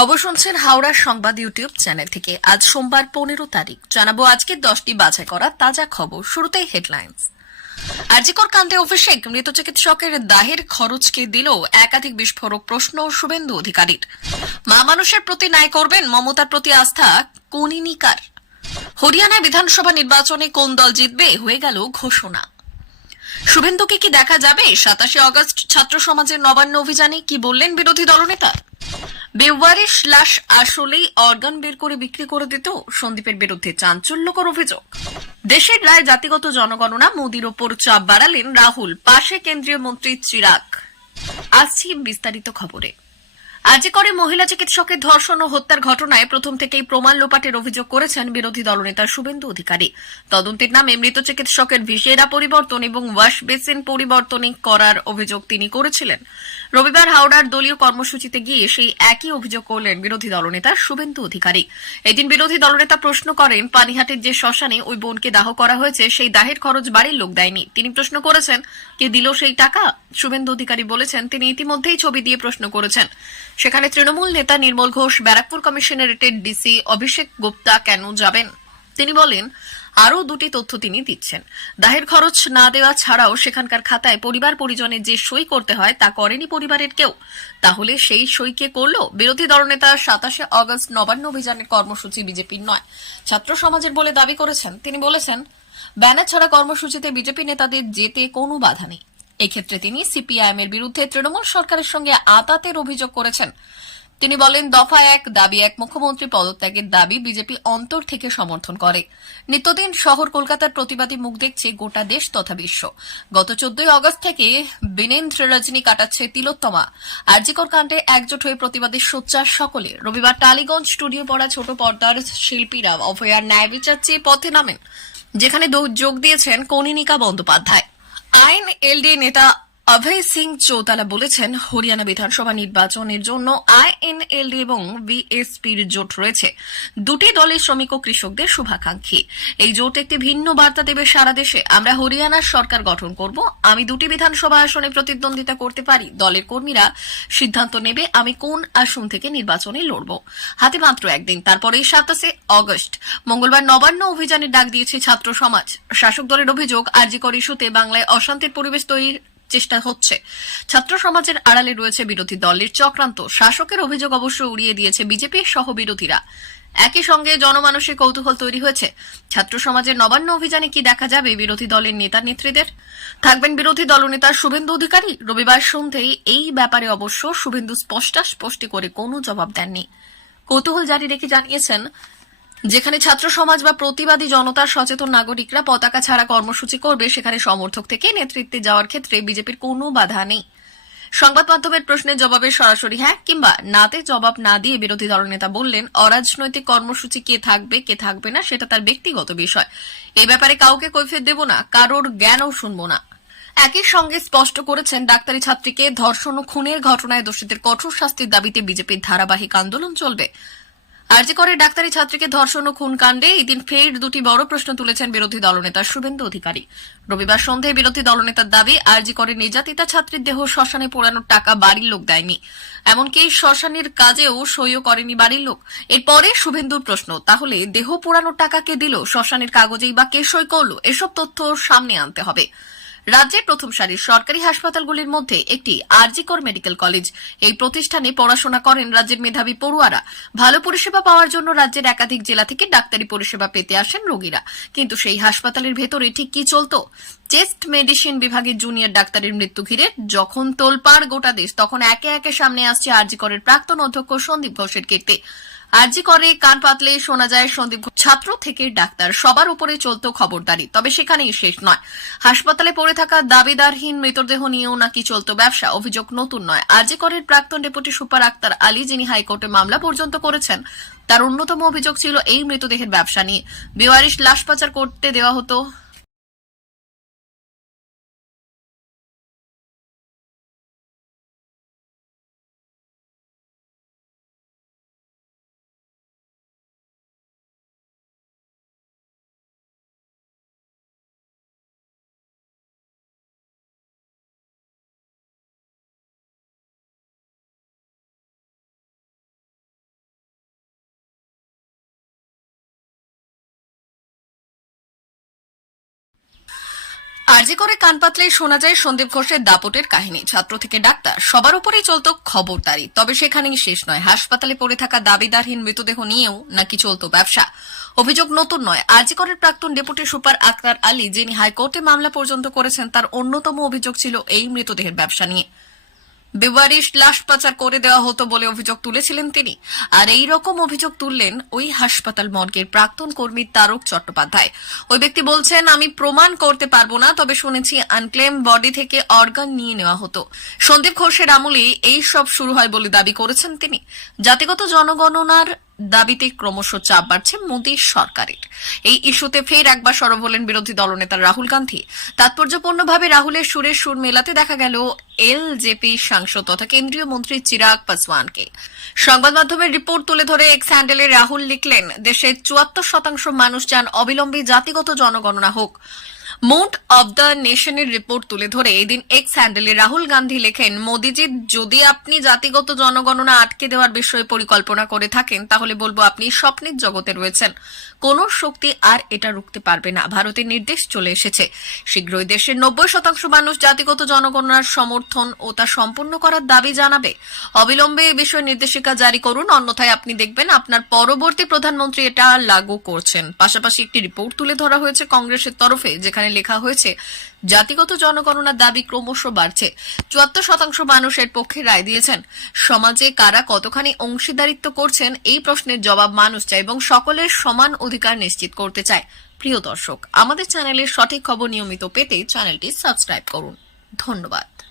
খবর শুনছেন হাওড়া সংবাদ ইউটিউব চ্যানেল থেকে। আজ সোমবার 15 তারিখ। জানাবো আজকের 10টি বাছাই করা তাজা খবর। শুরুতেই হেডলাইন্স। আরজিকর কাণ্ডে অভিষেক মৃত চিকিৎসকের দাহের খরচকে দিল একাধিক বিস্ফোরক প্রশ্ন শুভেন্দু অধিকারীর। মা মানুষের প্রতি ন্যায় করবেন, মমতার প্রতি আস্থা কনিনিকার। হরিয়ানায় বিধানসভা নির্বাচনে কোন দল জিতবে হয়ে গেল ঘোষণা। শুভেন্দুকে কি দেখা যাবে 27 আগস্ট ছাত্র সমাজের নবান্ন অভিযানে? কি বললেন বিরোধী দলনেতা? বেওয়ারিশ লাশ আসলেই অর্গান বের করে বিক্রি করে দিত, সন্দীপের বিরুদ্ধে চাঞ্চল্যকর অভিযোগ। দেশের রায় জাতিগত জনগণনা, মোদির ওপর চাপ বাড়ালেন রাহুল, পাশে কেন্দ্রীয় মন্ত্রী চিরাগ। আসছি বিস্তারিত খবরে। আরজিকরে মহিলা চিকিৎসকের ধর্ষণ ও হত্যার ঘটনায় প্রথম থেকেই প্রমাণ লোপাটের অভিযোগ করেছেন বিরোধী দলনেতা শুভেন্দু অধিকারী। তদন্তের নামে মৃত চিকিৎসকের ভিসেরা পরিবর্তন এবং ওয়াশ বেসিন পরিবর্তন করার অভিযোগ তিনি করেছিলেন। রবিবার হাওড়ার দলীয় কর্মসূচিতে গিয়ে সেই একই অভিযোগ করলেন বিরোধী দলনেতা শুভেন্দু অধিকারী। এদিন বিরোধী দলনেতা প্রশ্ন করেন, পানিহাটির যে শ্মশানে ওই বোনকে দাহ করা হয়েছে সেই দাহের খরচ বাড়ির লোক দেয়নি। তিনি প্রশ্ন করেছেন, কে দিল সেই টাকা? শুভেন্দু অধিকারী বলেছেন, তিনি ইতিমধ্যেই ছবি দিয়ে প্রশ্ন করেছেন। সেখানে তৃণমূল নেতা নির্মল ঘোষ, ব্যারাকপুর কমিশনারেটের ডিসি অভিষেক গুপ্তা কেন যাবেন? তিনি বলেন, আরও দুটি তথ্য তিনি দিচ্ছেন। দাহের খরচ না দেওয়া ছাড়াও সেখানকার খাতায় পরিবার পরিজনের যে সই করতে হয় তা করেনি পরিবারের কেউ। তাহলে সেই সই কে করলো? বিরোধী দলনেতা 27 আগস্ট নবান্ন অভিযানের কর্মসূচি বিজেপির নয়, ছাত্র সমাজের বলে দাবি করেছেন। তিনি বলেছেন, ব্যানার ছাড়া কর্মসূচিতে বিজেপি নেতাদের যেতে কোনো বাধা নেই। এক্ষেত্রে তিনি সিপিআইএম এর বিরুদ্ধে তৃণমূল সরকারের সঙ্গে আতাতের অভিযোগ করেছেন। তিনি বলেন, দফা 1 দাবি 1 মুখ্যমন্ত্রী পদত্যাগের দাবি বিজেপি অন্তর থেকে সমর্থন করে। নিত্যদিন শহর কলকাতার প্রতিবাদী মুখ দেখছে গোটা দেশ তথা বিশ্ব। গত 14 আগস্ট থেকে বীরেন্দ্র রজনী কাটাচ্ছে তিলোত্তমা। আরজিকর কাণ্ডে একজোট হয়ে প্রতিবাদের সোচ্চার সকলে। রবিবার টালিগঞ্জ স্টুডিও পড়া ছোট পর্দার শিল্পীরা অভয়ার ন্যায় বিচার চেয়ে পথে নামেন, যেখানে যোগ দিয়েছেন কনিনিকা বন্দ্যোপাধ্যায়। আইন এলডি নেতা অভয় সিং চৌতালা বলেছেন, হরিয়ানা বিধানসভা নির্বাচনের জন্য আইএনএলডি এবং বিএসপির জোট রয়েছে। দুটি দলের শ্রমিক ও কৃষকদের শুভাকাঙ্ক্ষী। এই জোট একটি ভিন্ন বার্তা দেবে সারা দেশে। আমরা হরিয়ানার সরকার গঠন করব। আমি দুটি বিধানসভা আসনে প্রতিদ্বন্দ্বিতা করতে পারি। দলের কর্মীরা সিদ্ধান্ত নেবে আমি কোন আসন থেকে নির্বাচনে লড়ব। হাতে মাত্র একদিন, তারপরে 27 আগস্ট মঙ্গলবার নবান্ন অভিযানের ডাক দিয়েছে ছাত্র সমাজ। শাসক দলের অভিযোগ, আরজিকর ইস্যুতে বাংলায় অশান্তির পরিবেশ তৈরির চেষ্টা হচ্ছে। ছাত্র সমাজের আড়ালে রয়েছে বিরোধী দলের চক্রান্ত। শাসকের অভিযোগ অবশ্য উড়িয়ে দিয়েছে বিজেপির সহ বিরোধীরা। একই সঙ্গে জনমানসে কৌতূহল তৈরি হয়েছে, ছাত্র সমাজের নবান্ন অভিযানে কি দেখা যাবে বিরোধী দলের নেতা নেত্রীদের? থাকবেন বিরোধী দলনেতা শুভেন্দু অধিকারী? রবিবার সন্ধ্যায় এই ব্যাপারে অবশ্য শুভেন্দু স্পষ্ট করে কোনো জবাব দেননি। কৌতূহল জারি রেখে জানিয়েছেন, যেখানে ছাত্র সমাজ বা প্রতিবাদী জনতার সচেতন নাগরিকরা পতাকা ছাড়া কর্মসূচি করবে, সেখানে সমর্থক থেকে নেতৃত্বে যাওয়ার ক্ষেত্রে বিজেপির কোনো বাধা নেই। সংবাদ মাধ্যমের প্রশ্নের জবাবে সরাসরি হ্যাঁ কিংবা নাতে জবাব না দিয়ে বিরোধী দলনেতা বললেন, অরাজনৈতিক কর্মসূচি কে থাকবে না সেটা তার ব্যক্তিগত বিষয়। এই ব্যাপারে কাউকে কৈফিয়ত দেব না, কারোর জ্ঞানও শুনবো না। একই সঙ্গে স্পষ্ট করেছেন, ডাক্তারি ছাত্রীকে ধর্ষণ ও খুনের ঘটনায় দোষীদের কঠোর শাস্তির দাবিতে বিজেপির ধারাবাহিক আন্দোলন চলবে। আরজিকরের ডাক্তারি ছাত্রীকে ধর্ষণ ও খুন কাণ্ডে এদিন ফের দুটি বড় প্রশ্ন তুলেছেন বিরোধী দলনেতা শুভেন্দু অধিকারী। রবিবার সন্ধ্যায় বিরোধী দলনেতার দাবি, আরজিকরের নির্যাতিতা ছাত্রীর দেহ শ্মশানে পোড়ানোর টাকা বাড়ির লোক দেয়নি, এমনকি শ্মশানের কাজেও সইও করেনি বাড়ির লোক। এরপরে শুভেন্দুর প্রশ্ন, তাহলে দেহ পোড়ানোর টাকা কে দিল? শ্মশানের কাগজেই বা কে সই করল? এসব তথ্য সামনে আনতে হবে। রাজ্যের প্রথম সারির সরকারি হাসপাতালগুলির মধ্যে একটি আরজিকর মেডিকেল কলেজ। এই প্রতিষ্ঠানে পড়াশোনা করেন রাজ্যের মেধাবী পড়ুয়ারা। ভালো পরিষেবা পাওয়ার জন্য রাজ্যের একাধিক জেলা থেকে ডাক্তারি পরিষেবা পেতে আসেন রোগীরা। কিন্তু সেই হাসপাতালের ভেতরে ঠিক কি চলতো? চেস্ট মেডিসিন বিভাগের জুনিয়র ডাক্তারের মৃত্যু ঘিরে যখন তোলপাড় গোটা দেশ, তখন একে একে সামনে আসছে আরজিকরের প্রাক্তন অধ্যক্ষ সন্দীপ ঘোষের কীর্তি। আরজিকরে কান পাতলে শোনা যায় সন্দীপ ঘোষ ছাত্র থেকে ডাক্তার, সবার উপরে চলত খবরদারি। তবে সেখানেই শেষ নয়। হাসপাতালে পড়ে থাকা দাবিদারহীন মৃতদেহ নিয়েও নাকি চলত ব্যবসা। অভিযোগ নতুন নয়। আরজিকরের প্রাক্তন ডেপুটি সুপার আক্তার আলী, যিনি হাইকোর্টে মামলা পর্যন্ত করেছেন, তার অন্যতম অভিযোগ ছিল এই মৃতদেহের ব্যবসা নিয়ে। বেওয়ারিশ লাশ পাচার করতে দেওয়া হতো। আরজি করে কান পাতলেই শোনা যায় সন্দীপ ঘোষের দাপটের কাহিনী। ছাত্র থেকে ডাক্তার সবার উপরেই চলতো খবরদারি। তবে সেখানেই শেষ নয়। হাসপাতালে পড়ে থাকা দাবিদারহীন মৃতদেহ নিয়েও নাকি চলতো ব্যবসা। অভিযোগ নতুন নয়। আরজি করের প্রাক্তন ডেপুটি সুপার আক্তার আলী, যিনি হাইকোর্টে মামলা পর্যন্ত করেছেন, তার অন্যতম অভিযোগ ছিল এই মৃতদেহের ব্যবসা নিয়ে। বেওয়ারিশ লাশ পাচার করে দেওয়া হতো বলে অভিযোগ তুলেছিলেন তিনি। আর এই রকম অভিযোগ তুললেন ওই হাসপাতাল মর্গের প্রাক্তন কর্মী তারক চট্টোপাধ্যায়। ওই ব্যক্তি বলছেন, আমি প্রমাণ করতে পারবো না, তবে শুনেছি আনক্লেম বডি থেকে অর্গান নিয়ে নেওয়া হতো। সন্দীপ ঘোষের আমলে এই সব শুরু হয় বলে দাবি করেছেন তিনি। জাতিগত জনগণনার দাবিতে ক্রমশ চাপ বাড়ছে মোদী সরকারের। এই ইস্যুতে ফের একবার সরব হলেন বিরোধী দলনেতা রাহুল গান্ধী। তাৎপর্যপূর্ণভাবে রাহুলের সুরের সুর মেলাতে দেখা গেল এলজেপি সাংসদ তথা কেন্দ্রীয় মন্ত্রী চিরাগ পাসওয়ানকে। সংবাদ মাধ্যমের রিপোর্ট তুলে ধরে এক্স হ্যান্ডেলে রাহুল লিখলেন, দেশের ৭৪% মানুষ চান অবিলম্বে জাতিগত জনগণনা হোক। মুড অব দ্য নেশনের রিপোর্ট তুলে ধরে এদিন এক্স হ্যান্ডেলে রাহুল গান্ধী লেখেন, মোদিজি, যদি আপনি জাতিগত জনগণনা আটকে দেওয়ার বিষয়ে পরিকল্পনা করে থাকেন, তাহলে বলবো আপনি স্বপ্নের জগতে রয়েছেন। কোন শক্তি আর এটা রুখতে পারবে না। ভারতের নির্দেশ চলে এসেছে। শীঘ্রই দেশের ৯০% মানুষ জাতিগত জনগণনার সমর্থন ও তা সম্পূর্ণ করার দাবি জানাবে। অবিলম্বে এ বিষয়ে নির্দেশিকা জারি করুন, অন্যথায় আপনি দেখবেন আপনার পরবর্তী প্রধানমন্ত্রী এটা লাগু করছেন। পাশাপাশি একটি রিপোর্ট তুলে ধরা হয়েছে কংগ্রেসের তরফে, যেখানে লেখা হয়েছে, জাতিগত জনগণনার দাবি ক্রমশ বাড়ছে। ৭৪% মানুষের পক্ষে রায় দিয়েছেন। সমাজে কারা কতখানি অংশীদারিত্ব করছেন এই প্রশ্নের জবাব মানুষ চায় এবং সকলের সমান অধিকার নিশ্চিত করতে চায়। প্রিয় দর্শক, আমাদের চ্যানেলের সঠিক খবর নিয়মিত পেতে চ্যানেলটি সাবস্ক্রাইব করুন। ধন্যবাদ।